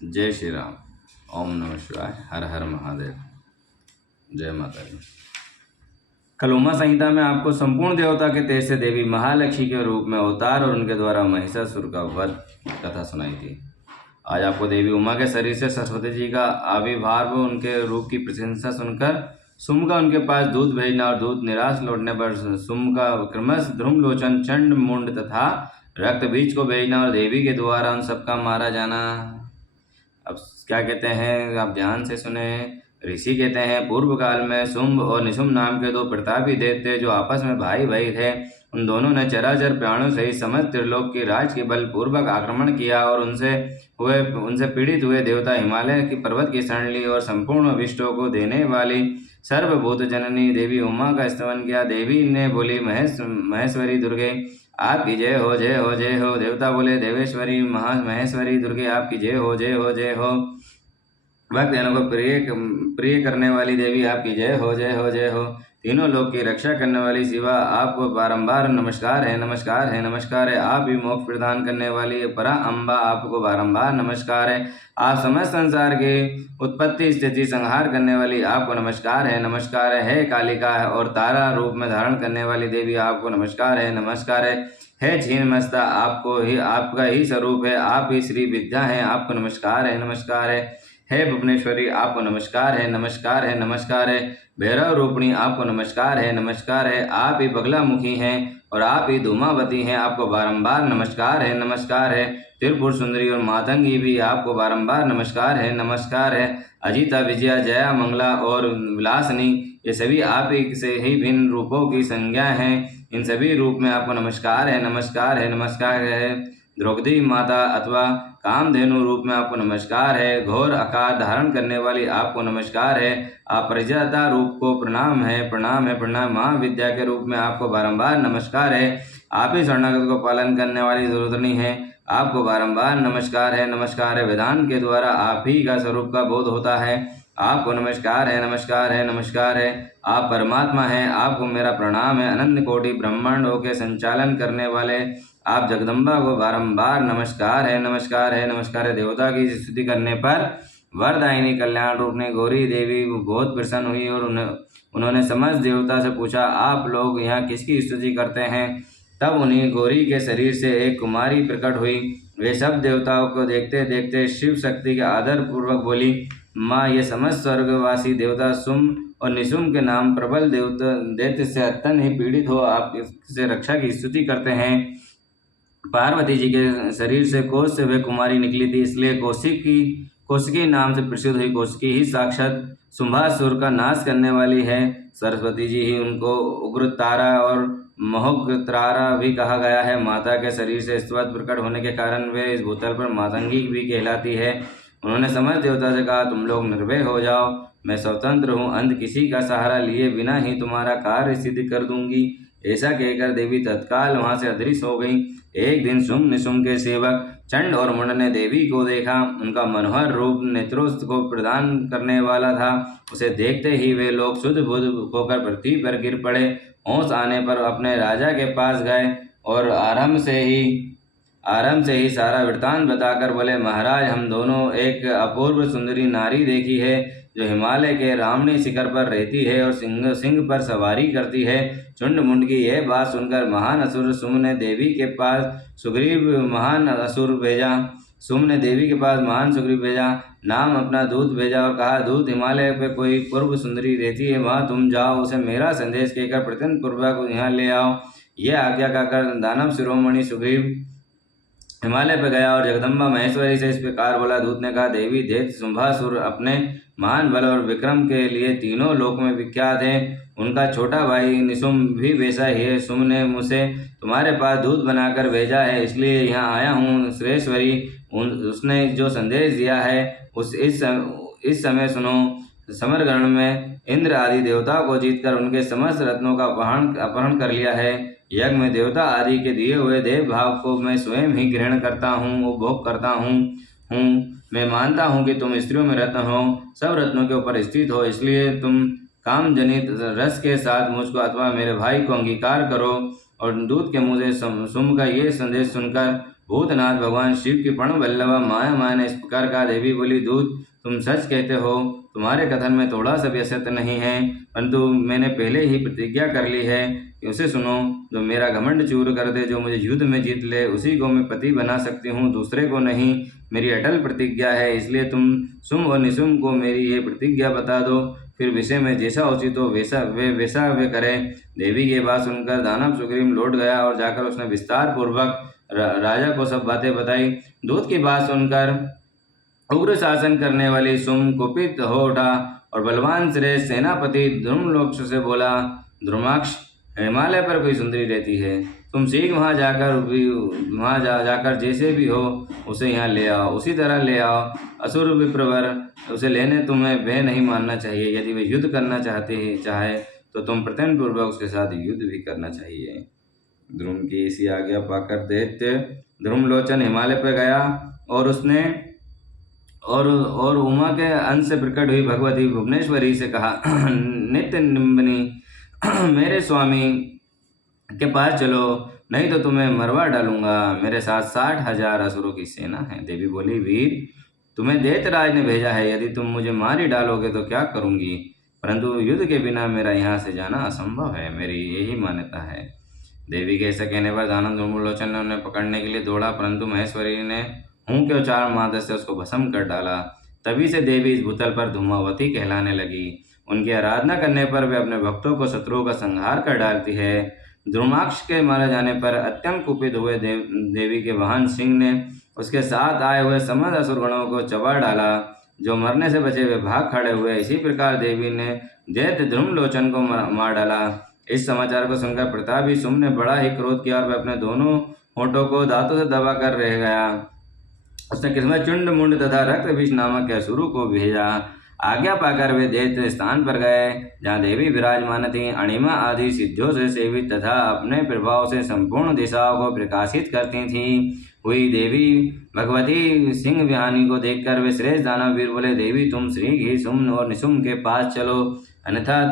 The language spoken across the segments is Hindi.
जय श्री राम। ओम नमः शिवाय। हर हर महादेव। जय माता दी। कल उमा संहिता में आपको संपूर्ण देवता के तेज से देवी महालक्ष्मी के रूप में अवतार और उनके द्वारा महिषासुर का वध कथा सुनाई थी। आज आपको देवी उमा के शरीर से सरस्वती जी का आविर्भाव व उनके रूप की प्रशंसा सुनकर सुम का उनके पास दूत भेजना और दूत निराश लौटने पर सुम का क्रमश ध्रुमलोचन, चंड, मुंड तथा रक्त बीज को भेजना और देवी के द्वारा उन सबका मारा जाना। अब क्या कहते हैं, आप ध्यान से सुने। ऋषि कहते हैं, पूर्व काल में शुंभ और निशुंभ नाम के दो प्रतापी देव थे जो आपस में भाई भाई थे। उन दोनों ने चराचर प्राणों सहित समस्त त्रिलोक की राज के बल पूर्वक आक्रमण किया और उनसे पीड़ित हुए देवता हिमालय की पर्वत की शरण ली और संपूर्ण अभिष्टों को देने वाली सर्वभूत जननी देवी उमा का स्तवन किया। देवी ने बोली, महेश्वरी दुर्गे आपकी जय हो, जय हो, जय हो। देवता बोले, देवेश्वरी महेश्वरी दुर्गे आपकी जय हो, जय हो, जय हो। भक्तजनों को प्रिय करने वाली देवी आपकी जय हो, जय हो, जय हो। तीनों लोक की रक्षा करने वाली शिवा आपको बारंबार नमस्कार है, नमस्कार है, नमस्कार है। आप ही मोक्ष प्रदान करने वाली परा अम्बा आपको बारंबार नमस्कार है। आप समस्त संसार के उत्पत्ति स्थिति संहार करने वाली आपको नमस्कार है, नमस्कार है। कालिका और तारा रूप में धारण करने वाली देवी आपको नमस्कार है, नमस्कार है। छीनमस्ता आपका ही स्वरूप है, आप ही श्री विद्या है, आपको नमस्कार है, नमस्कार है भुवनेश्वरी आपको नमस्कार है, नमस्कार है, नमस्कार है। भैरव रूपिणी आपको नमस्कार है, नमस्कार है। आप ही बगलामुखी हैं और आप ही धूमावती हैं, आपको बारंबार नमस्कार है, नमस्कार है। त्रिपुर सुंदरी और मातंगी भी आपको बारंबार नमस्कार है, नमस्कार है। अजिता, विजया, जया, मंगला और विलासनी ये सभी आप ही से ही भिन्न रूपों की संज्ञा हैं। इन सभी रूप में आपको नमस्कार है, नमस्कार है, नमस्कार है। द्रौपदी माता अथवा कामधेनु रूप में आपको नमस्कार है। घोर आकार धारण करने वाली आपको नमस्कार है। आप परिजाता रूप को प्रणाम है, प्रणाम है, प्रणाम। महाविद्या के रूप में आपको बारंबार नमस्कार है। आप ही शरणागत को पालन करने वाली दुर्धनी है, आपको बारंबार नमस्कार है, नमस्कार है। वेदांत के द्वारा आप ही का स्वरूप का बोध होता है, आपको नमस्कार है, नमस्कार है, नमस्कार है। आप परमात्मा हैं, आपको मेरा प्रणाम है। अनंत कोटि ब्रह्मांडों के संचालन करने वाले आप जगदम्बा को बारंबार नमस्कार है, नमस्कार है, नमस्कार है। देवता की स्तुति करने पर वरदायिनी कल्याण रूपनी गौरी देवी बहुत प्रसन्न हुई और उन्होंने समस्त देवता से पूछा, आप लोग यहाँ किसकी स्तुति करते हैं? तब उन्हीं गौरी के शरीर से एक कुमारी प्रकट हुई। वे सब देवताओं को देखते देखते शिव शक्ति के आदर पूर्वक बोली, माँ, ये समस्त स्वर्गवासी देवता सुम और निशुम के नाम प्रबल दैत्य से अत्यंत ही पीड़ित हो आपसे रक्षा की स्तुति करते हैं। पार्वती जी के शरीर से कोष से वे कुमारी निकली थी, इसलिए कौशिकी नाम से प्रसिद्ध हुई। कौशिकी ही साक्षात शुंभासुर का नाश करने वाली है। सरस्वती जी ही उनको उग्रतारा और मोहग्रतारा भी कहा गया है। माता के शरीर से स्तवत प्रकट होने के कारण वे इस भूतल पर मातंगी भी कहलाती है। उन्होंने समस्त देवता से कहा, तुम लोग निर्भय हो जाओ, मैं स्वतंत्र हूँ, अंत किसी का सहारा लिए बिना ही तुम्हारा कार्य सिद्ध कर दूंगी। ऐसा कहकर देवी तत्काल वहां से अदृश्य हो गई। एक दिन शुंभ निशुंभ के सेवक चंड और मुंड ने देवी को देखा। उनका मनोहर रूप नेत्रों को प्रदान करने वाला था। उसे देखते ही वे लोग शुद्ध बुद्ध होकर पृथ्वी पर गिर पड़े। होश आने पर अपने राजा के पास गए और आरंभ से ही सारा वृत्तांत बताकर बोले, महाराज, हम दोनों एक अपूर्व सुंदरी नारी देखी है जो हिमालय के रामणी शिखर पर रहती है और सिंह पर सवारी करती है। चुंड मुंड की यह बात सुनकर महान असुर सुम ने देवी के पास महान सुग्रीव भेजा, नाम अपना दूत भेजा और कहा, दूत, हिमालय पे कोई पूर्व सुंदरी रहती है, वहां तुम जाओ, उसे मेरा संदेश कहकर प्रत्यन पूर्वक यहाँ ले आओ। यह आज्ञा कहकर दानव शिरोमणि सुग्रीव हिमालय पर गया और जगदम्बा महेश्वरी से इस प्रकार बोला। दूत ने कहा, देवी, दैत्य शुंभासुर अपने महान बल और विक्रम के लिए तीनों लोक में विख्यात है। उनका छोटा भाई निशुंभ भी वैसा ही है। शुंभ ने मुझे तुम्हारे पास दूत बनाकर भेजा है, इसलिए यहाँ आया हूँ। श्रेष्ठवरी, उसने जो संदेश दिया है इस समय सुनो। समरगण में इंद्र आदि देवताओं को जीतकर उनके समस्त रत्नों का अपहरण कर लिया है। यज्ञ में देवता आदि के दिए हुए देव भाव को मैं स्वयं ही ग्रहण करता हूँ, उपभोग करता हूँ। मैं मानता हूँ कि तुम स्त्रियों में रत्न हो, सब रत्नों के ऊपर स्थित हो, इसलिए तुम काम जनित रस के साथ मुझको अथवा मेरे भाई को अंगीकार करो। और दूत के मुँह से शुंभ का ये संदेश सुनकर भूतनाथ भगवान शिव की प्रण वल्लभा माया माया ने इस प्रकार कहा। देवी बोली, दूत तुम सच कहते हो, तुम्हारे कथन में थोड़ा सा भी असत्य नहीं है, परंतु मैंने पहले ही प्रतिज्ञा कर ली है कि उसे सुनो। जो मेरा घमंड चूर कर दे, जो मुझे युद्ध में जीत ले, उसी को मैं पति बना सकती हूँ, दूसरे को नहीं। मेरी अटल प्रतिज्ञा है, इसलिए तुम सुम और निसुम को मेरी ये प्रतिज्ञा बता दो, फिर विषय में जैसा उचित हो वैसा वे करें। देवी की बात सुनकर दानव सुग्रीव लौट गया और जाकर उसने विस्तार पूर्वक राजा को सब बातें बताई। दूत की बात सुनकर उग्र शासन करने वाली सुम कुपित हो उठा और बलवान श्रेष्ठ सेनापति ध्रुमलोक से बोला, ध्रुमाक्ष, हिमालय पर कोई सुंदरी रहती है, तुम शीघ्र वहाँ जाकर जैसे भी हो उसे यहाँ ले आओ, उसी तरह ले आओ। असुर विप्रवर उसे लेने तुम्हें भय नहीं मानना चाहिए। यदि वे युद्ध करना चाहे तो तुम प्रत्यन पूर्वक उसके साथ युद्ध भी करना चाहिए। ध्रुम की इसी आज्ञा पाकर दैत्य ध्रुमलोचन हिमालय पर गया और उसने और उमा के अंश से प्रकट हुई भगवती भुवनेश्वरी से कहा, नित्य निम्बनी, मेरे स्वामी के पास चलो, नहीं तो तुम्हें मरवा डालूंगा। मेरे साथ 60,000 असुरों की सेना है। देवी बोली, वीर, तुम्हें दैत्यराज ने भेजा है, यदि तुम मुझे मार ही डालोगे तो क्या करूंगी, परंतु युद्ध के बिना मेरा यहाँ से जाना असंभव है, मेरी यही मान्यता है। देवी के ऐसा कहने पर दानव ध्रुमलोचन ने उन्हें पकड़ने के लिए दौड़ा, परंतु महेश्वरी ने हूं के उच्चारण मात्र से उसको भस्म कर डाला। तभी से देवी इस भूतल पर धूमावती कहलाने लगी। उनकी आराधना करने पर वे अपने भक्तों को शत्रुओं का संहार कर डालती है। ध्रुमाक्ष के मारे जाने पर अत्यंत कुपित हुए देवी के वाहन सिंह ने उसके साथ आए हुए समस्त असुरगणों को चबा डाला, जो मरने से बचे वे भाग खड़े हुए। इसी प्रकार देवी ने दैत्य ध्रुमलोचन को मार डाला। इस समाचार को सुनकर प्रतापी सुम ने बड़ा ही क्रोध किया और वह अपने दोनों होठों को दांतों से दबा कर रह गया। उसने किस्मत चुंड मुंड तथा रक्त बीज नामक असुरों को भेजा। आज्ञा पाकर वे दैत्य स्थान पर गए जहाँ देवी विराजमान थी। अणिमा आदि सिद्धियों से सेवित तथा अपने प्रभाव से संपूर्ण दिशाओं को प्रकाशित करती थी हुई देवी भगवती सिंह विहानी को देखकर वे श्रेष्ठ दानव वीर बोले, देवी तुम श्री घी सुम और निसुम के पास चलो, अन्यथा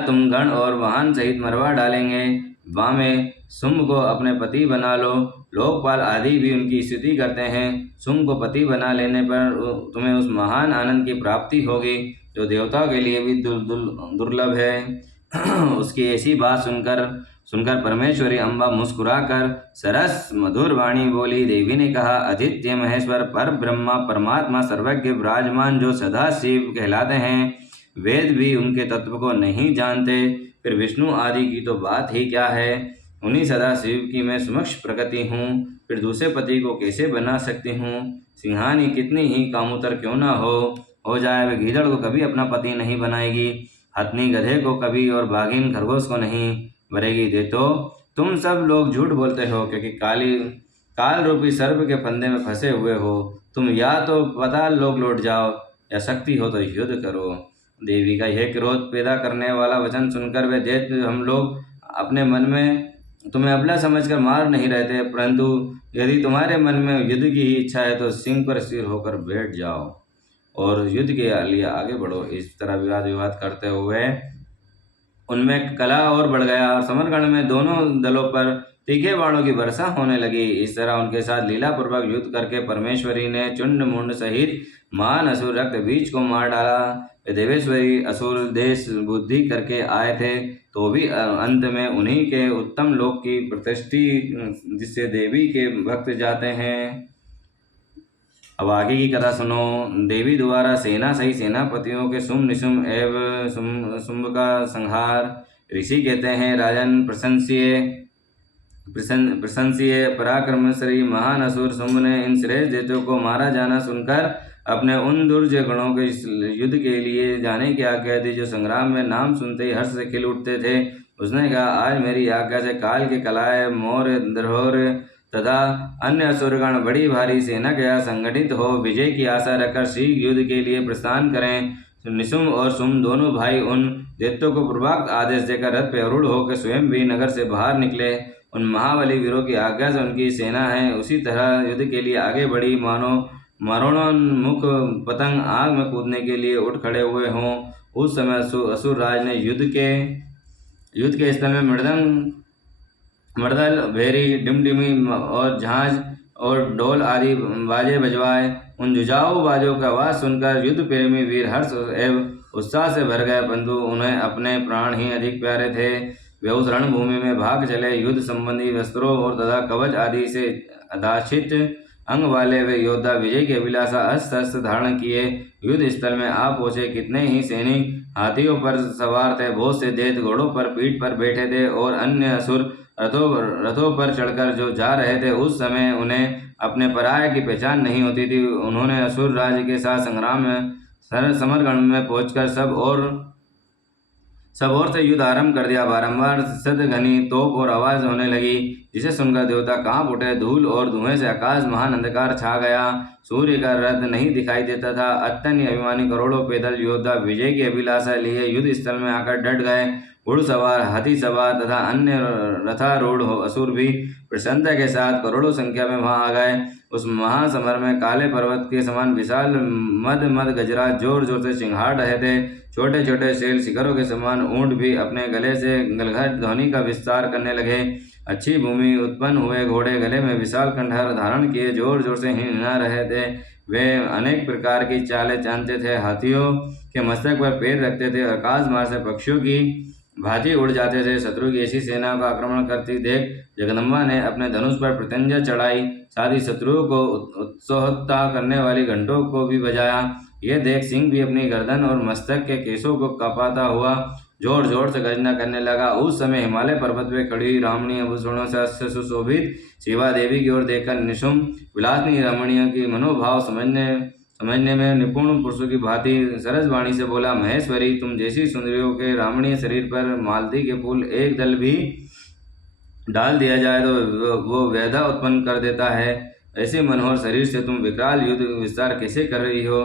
तुम गण और वाहन सहित मरवा डालेंगे। वहाँ में सुम को अपने पति बना लो। लोकपाल आदि भी उनकी स्तुति करते हैं। सुम को पति बना लेने पर तुम्हें उस महान आनंद की प्राप्ति होगी जो देवताओं के लिए भी दुर्लभ है। उसकी ऐसी बात सुनकर परमेश्वरी अम्बा मुस्कुराकर सरस मधुर वाणी बोली। देवी ने कहा, आदित्य महेश्वर पर ब्रह्मा परमात्मा सर्वज्ञ विराजमान जो सदा शिव कहलाते हैं, वेद भी उनके तत्व को नहीं जानते, फिर विष्णु आदि की तो बात ही क्या है। उन्हीं सदा शिव की मैं समक्ष प्रगति हूँ, फिर दूसरे पति को कैसे बना सकती हूँ। सिंहानी कितनी ही कामुतर क्यों ना हो जाए, वे गीदड़ को कभी अपना पति नहीं बनाएगी, हथनी गधे को कभी और बाघिन खरगोश को नहीं भरेगी। दे तो तुम सब लोग झूठ बोलते हो, क्योंकि काल रूपी सर्प के फंदे में फंसे हुए हो। तुम या तो पाताल लोक लौट जाओ या शक्ति हो तो युद्ध करो। देवी का यह क्रोध पैदा करने वाला वचन सुनकर वे दैत्य हम लोग अपने मन में तुम्हें अबला समझकर मार नहीं रहते, परंतु यदि तुम्हारे मन में युद्ध की ही इच्छा है तो सिंह पर स्थिर होकर बैठ जाओ और युद्ध के लिए आगे बढ़ो। इस तरह विवाद करते हुए उनमें कला और बढ़ गया और समरगढ़ में दोनों दलों पर तीखे बाणों की वर्षा होने लगी। इस तरह उनके साथ लीला पूर्वक युद्ध करके परमेश्वरी ने चुंड मुंड सहित महान असुर रक्त बीज को मार डाला। देवेश्वरी असुर देश बुद्धि करके आए थे, तो भी अंत में उन्हीं के उत्तम लोक की प्रतिष्ठि जिससे देवी के भक्त जाते हैं। अब आगे की कथा सुनो। देवी द्वारा सेना सही सेनापतियों के सुम निशुम एवं शुंभ का संहार। ऋषि कहते हैं, राजन प्रशंसीय पराक्रमशाली महान असुर शुंभ ने इन श्रेष्ठ दैत्यों को मारा जाना सुनकर अपने उन दुर्जय गणों के युद्ध के लिए जाने की आज्ञा दी, जो संग्राम में नाम सुनते ही हर्ष से खिल उठते थे। उसने कहा, आज मेरी आज्ञा से काल के कलाय मोर द्रहोर तथा अन्य असुरगण बड़ी भारी सेना के साथ संगठित हो विजय की आशा रखकर शीघ्र युद्ध के लिए प्रस्थान करें। निशुम और शुम दोनों भाई उन दैत्यों को पूर्वोक्त आदेश देकर रथ पर आरूढ़ होकर स्वयं भी नगर से बाहर निकले। उन महाबली वीरों की आज्ञा से उनकी सेना है उसी तरह युद्ध के लिए आगे बढ़ी, मानो मरणोन्मुख पतंग आग में कूदने के लिए उठ खड़े हुए हों। उस समय असुर राज ने युद्ध के स्थल में मर्दल, भेरी, डिमडिमी और झांझ और ढोल आदि बाजे बजवाए। उन जुझाऊ बाजों की आवाज़ सुनकर युद्ध प्रेमी वीर हर्ष एवं उत्साह से भर गए, परंतु उन्हें अपने प्राण ही अधिक प्यारे थे। वे उस रणभूमि में भाग चले। युद्ध संबंधी वस्त्रों और तथा कवच आदि से अदाचित अंग वाले वे योद्धा विजय की अभिलाषा अस्त्र धारण किए युद्ध स्थल में आ पहुंचे। कितने ही सैनिक हाथियों पर सवार थे, बहुत से दैत्य घोड़ों पर पीठ पर बैठे थे और अन्य असुर रथों पर चढ़कर जो जा रहे थे। उस समय उन्हें अपने पराये की पहचान नहीं होती थी। उन्होंने असुर राज्य के साथ संग्राम में समरगण में पहुंचकर सब ओर से युद्ध आरंभ कर दिया। बारंबार सतघनी तोप और आवाज होने लगी, जिसे सुनकर देवता कांप उठे। धूल और धुएं से आकाश महान अंधकार छा गया। सूर्य का रथ नहीं दिखाई देता था। अत्यंत अभिमानी करोड़ों पैदल योद्धा विजय की अभिलाषा लिए युद्ध स्थल में आकर डट गए। घुड़सवार, हाथी सवार तथा अन्य रथारूढ़ असुर भी प्रसन्नता के साथ करोड़ों संख्या में वहां आ गए। उस महासमर में काले पर्वत के समान विशाल मद गजराज जोर जोर से चिंगाड़ रहे थे। छोटे छोटे शैल शिखरों के समान ऊंट भी अपने गले से गलघट ध्वनि का विस्तार करने लगे। अच्छी भूमि उत्पन्न हुए घोड़े गले में विशाल कंठहार धारण किए जोर जोर से हिला रहे थे। वे अनेक प्रकार की चालें जानते थे। हाथियों के मस्तक पर पैर रखते थे। आकाश मार्ग से पक्षियों की भांति उड़ जाते थे। शत्रु की ऐसी सेना का आक्रमण करती देख जगदम्बा ने अपने धनुष पर प्रत्यंजय चढ़ाई। साथ ही शत्रुओं को उत्सुकता करने वाली घंटों को भी बजाया। यह देख सिंह भी अपनी गर्दन और मस्तक के केशों को कांपता हुआ जोर जोर से गर्जना करने लगा। उस समय हिमालय पर्वत पे खड़ी रामणी आभूषणों से सुशोभित शिवा देवी की ओर देखकर निशुम विलासनी रमणियों की मनोभाव समझने में निपुण पुरुषों की भांति सरस वाणी से बोला, महेश्वरी, तुम जैसी सुंदरियों के रामणीय शरीर पर मालती के फूल एक दल भी डाल दिया जाए तो वो व्यथा उत्पन्न कर देता है। ऐसे मनोहर शरीर से तुम विकराल युद्ध विस्तार कैसे कर रही हो?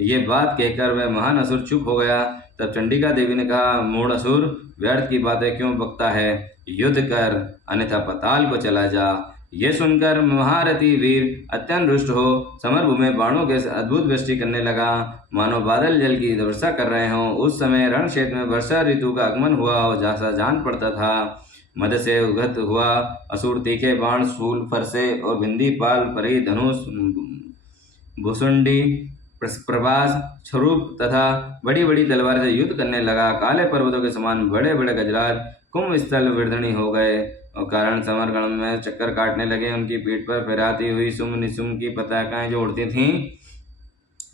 ये बात कहकर वह महान असुर चुप हो गया। तब चंडिका देवी ने कहा, मूढ़ असुर, व्यर्थ की बातें क्यों बकता है? युद्ध कर, अन्यथा पाताल को चला जा। ये सुनकर महारथी वीर अत्यंत रुष्ट हो समरभूमि में बाणों के अद्भुत वृष्टि करने लगा, मानो बादल जल की वर्षा कर रहे हों। उस समय रण क्षेत्र में वर्षा ऋतु का आगमन हुआ और जैसा जान पड़ता था। मद से उगत हुआ असुर तीखे बाण, शूल, फरसे और बिंदी, पाल, परी, धनुष, भुसुंडी, प्रभास, स्वरूप तथा बड़ी बड़ी तलवार से युद्ध करने लगा। काले पर्वतों के समान बड़े बड़े गजराज कुंभ स्थल विदर्णी हो गए और कारण समरगण में चक्कर काटने लगे। उनकी पीठ पर फहराती हुई सुम निसुम की पताकाएं जो उड़ती थीं,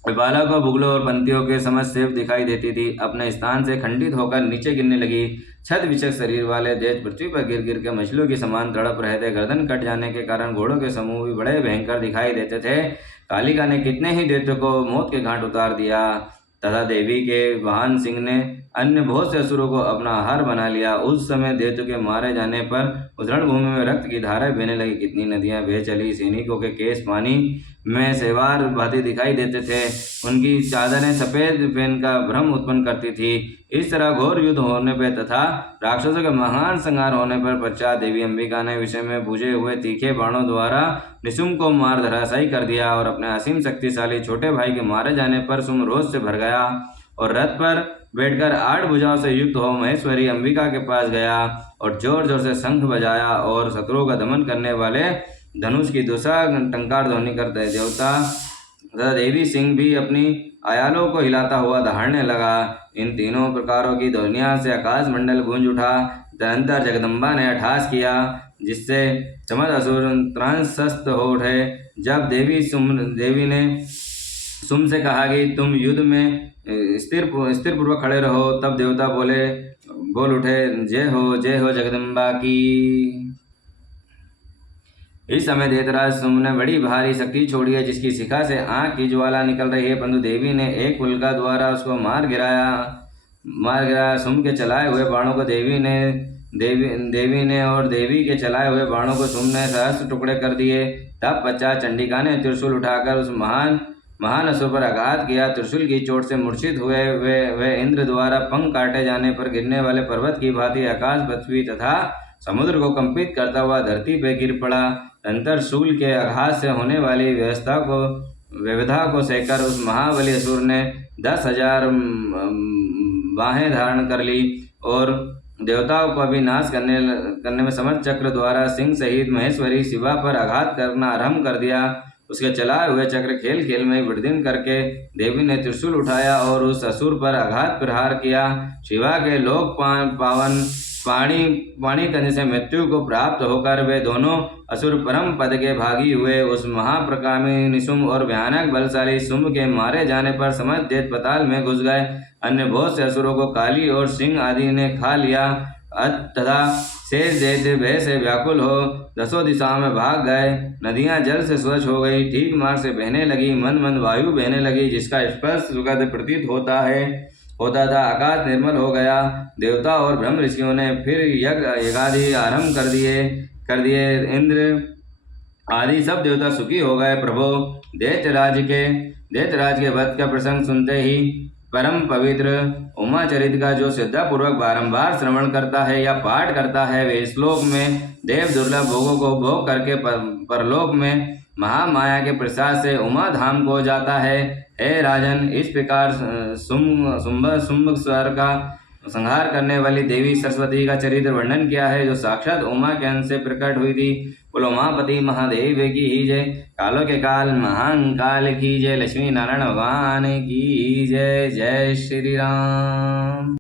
बालकों, बुगलों और पंथियों के समझ सेव दिखाई देती थी, अपने स्थान से खंडित होकर नीचे गिरने लगी। छत विचक शरीर वाले देश पृथ्वी पर गिर गिर के मछलियों की समान तड़प रहे थे। गर्दन कट जाने के कारण घोड़ों के समूह भी बड़े भयंकर दिखाई देते थे। कालिका ने कितने ही दैत्यों को मौत के घाट उतार दिया तथा देवी के वाहन सिंह ने अन्य बहुत से असुरों को अपना आहार बना लिया। उस समय दैत्यों के मारे जाने पर उस रणभूमि में रक्त की धाराएं बहने लगी। कितनी नदियां बह चली। सैनिकों के केस पानी में शैवाल भांति दिखाई देते थे। उनकी चादरें सफेद फैन का भ्रम उत्पन्न करती थी। इस तरह घोर युद्ध होने पर तथा राक्षसों के महान संहार होने पर पश्चात देवी अंबिका ने विषय में बुझे हुए तीखे बाणों द्वारा निशुम को मार धराशायी कर दिया और अपने असीम शक्तिशाली छोटे भाई के मारे जाने पर सुम रोष से भर गया और रथ पर बैठकर 8 भुजाओं से युक्त हो महेश्वरी अंबिका के पास गया और जोर जोर से शंख बजाया और शत्रुओं का दमन करने वाले धनुष की दूसरा टंकार ध्वनि करते देवता तथा देवी सिंह भी अपनी आयालों को हिलाता हुआ दहाड़ने लगा। इन तीनों प्रकारों की ध्वनियों से आकाश मंडल गूंज उठा। तदनंतर जगदम्बा ने अट्टहास किया, जिससे समस्त असुर त्रस्त हो उठे। जब देवी ने सुम से कहा कि तुम युद्ध में स्थिर पूर्वक खड़े रहो, तब देवता बोल उठे, जय हो जगदम्बा की। इस समय दैत्यराज सुम ने बड़ी भारी शक्ति छोड़ी है, जिसकी शिखा से आग की ज्वाला निकल रही है, परंतु देवी ने एक उल्का द्वारा उसको मार गिराया। सुम के चलाए हुए बाणों को देवी ने और देवी के चलाए हुए बाणों को सुम ने सहस्त्र टुकड़े कर दिए। तब पश्चात चंडिका ने त्रिशूल उठाकर उस महान असुर पर आघात किया। त्रिशूल की चोट से मूर्छित हुए वे इंद्र द्वारा पंख काटे जाने पर गिरने वाले पर्वत की भांति आकाश, पृथ्वी तथा समुद्र को कंपित करता हुआ धरती पर गिर पड़ा। अंतर शूल के आघात से होने वाली विविधा को सहकर उस महाबली असुर ने 10,000 बाहें धारण कर ली और देवताओं को अविनाश करने में समर्थ चक्र द्वारा सिंह सहित महेश्वरी शिवा पर आघात करना आरंभ कर दिया। उसके चलाए हुए चक्र खेल खेल में वृद्धि करके देवी ने त्रिशूल उठाया और उस असुर पर आघात प्रहार किया। शिवा के लोक पावन पाणी कंज से मृत्यु को प्राप्त होकर वे दोनों असुर परम पद के भागी हुए। उस महाप्रकामी निशुंभ और भयानक बलशाली शुंभ के मारे जाने पर समस्त दैत्य पाताल में घुस गए। अन्य बहुत से असुरों को काली और सिंह आदि ने खा लिया तथा शेष दैत्य भय से व्याकुल हो दसों दिशाओं में भाग गए। नदियां जल से स्वच्छ हो गई, ठीक मार्ग से बहने लगी, मंद मंद वायु बहने लगी, जिसका स्पर्श सुखद प्रतीत होता था। आकाश निर्मल हो गया। देवता और ब्रह्म ऋषियों ने फिर यज्ञादि आरंभ कर दिए। इंद्र आदि सब देवता सुखी हो गए। प्रभो, दैत्यराज के वध का प्रसंग सुनते ही परम पवित्र उमाचरित का जो श्रद्धापूर्वक बारंबार श्रवण करता है या पाठ करता है, वे श्लोक में देव दुर्लभ भोगों को भोग करके परलोक में महामाया के प्रसाद से उमा धाम को जाता है। हे राजन, इस प्रकार शुंभ स्वर का संहार करने वाली देवी सरस्वती का चरित्र वर्णन किया है, जो साक्षात उमा के अंश से प्रकट हुई थी। बोलो उमापति महादेव की ही जय। कालों के काल महान काल की जय। लक्ष्मी नारायण भगवान की जय। जय श्री राम।